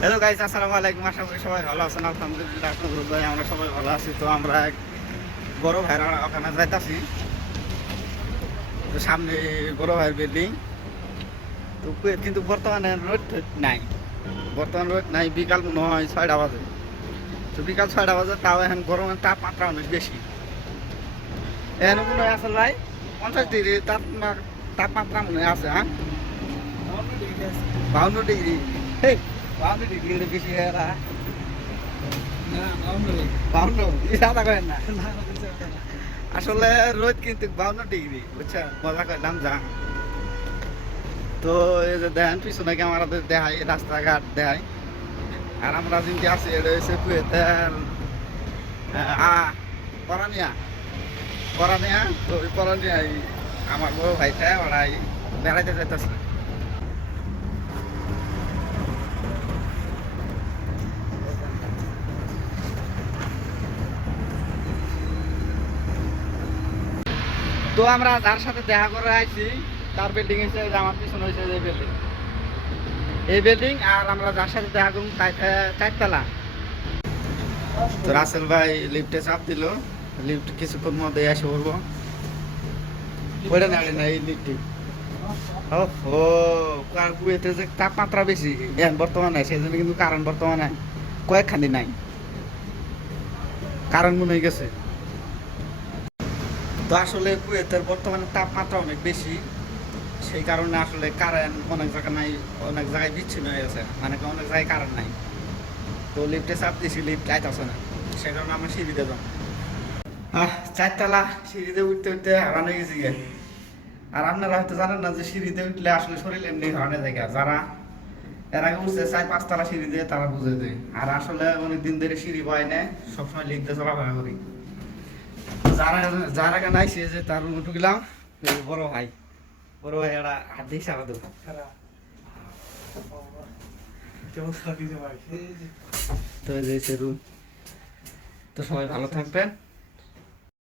Hello guys আসসালামু আলাইকুম। আশা করি সবাই ভালো আছেন। আলহামদুলিল্লাহ আপনাদের দয়ায় আমরা সবাই ভালো আছি। তো আমরা এক বড় ভাইয়ের ওখানে যাইতাছি। তো সামনে বড় ভাইয়ের বিল্ডিং তো কিন্তু বর্তমানে রোড নাই। বর্তমান রোড নাই, বিকাল মনে হয় ছয়টা বাজে। তো বিকাল ছয়টা বাজে, তাও এখন গরমের তাপমাত্রা অনেক বেশি। এখন কোনো আসলে ভাই পঞ্চাশ ডিগ্রি তাপমা- তাপমাত্রা মনে হয় আছে হ্যাঁ? বাউন্ন ডিগ্রি হয়ে আসলে রোদ কিন্তু বাউন্ন ডিগ্রি বুঝছেন মজা করলাম যা তো এই যে দেখেন পিছনে ক্যামেরাতে দেখাই রাস্তাঘাট দেখাই আর আমরা যেমনি আছি এটা হচ্ছে কুয়েতে পরানিয়া পরানিয়া তো ওই পরানিয়াই আমার বড় ভাইটা ওরাই বেড়াইতে যেতেছে তো আমরা যার সাথে দেখা করে আইছি, তার বিল্ডিং হয়েছে আমার পিছনে হয়েছে এই বিল্ডিং এই বিল্ডিং আর আমরা যার সাথে দেখা করুন চারতলা। তো রাসেল ভাই লিফটে চাপ দিল। লিফট কিছুক্ষণ মধ্যে এসে পড়ব। পড়ে না না এই লিফটে ও কার কুয়েতে যে তাপমাত্রা বেশি? এখন বর্তমানে, সেই জন্য কিন্তু কারণ বর্তমানে কয়েকখানি নাই। কারণ মনে গেছে। তো আসলে কুয়েতের বর্তমানে তাপমাত্রা অনেক বেশি। সেই কারণে আসলে কারেন্ট অনেক জায়গা নাই, অনেক জায়গায় বিচ্ছিন্ন হয়ে গেছে। মানে অনেক জায়গায় কারেন্ট নাই। তো লিফটে চাপ লিফট আইতাছে না। সেই কারণে আমরা সিঁড়িতে যাব আহ, চারতলা সিঁড়িতে উঠতে উঠতে হারানো হয়ে গেছি। আর আপনারা হয়তো জানেন না যে সিঁড়িতে উঠলে আসলে শরীর এমনি হারানো জায়গা যারা, এর আগে উঠছে চার পাঁচতলা সিঁড়ি দিয়ে, তারা বুঝে দেয়। আর আসলে অনেক দিন ধরে সিঁড়ি পায় না, সবসময় লিখতে চলাফেরা করি। যারা যারা কেন আইসে যে তার রুমে ঢুকলাম বড় ভাই। বড় ভাই এরা হাত দিয়ে সারা দেবো। তো এই যে রুম তো সবাই ভালো থাকবেন।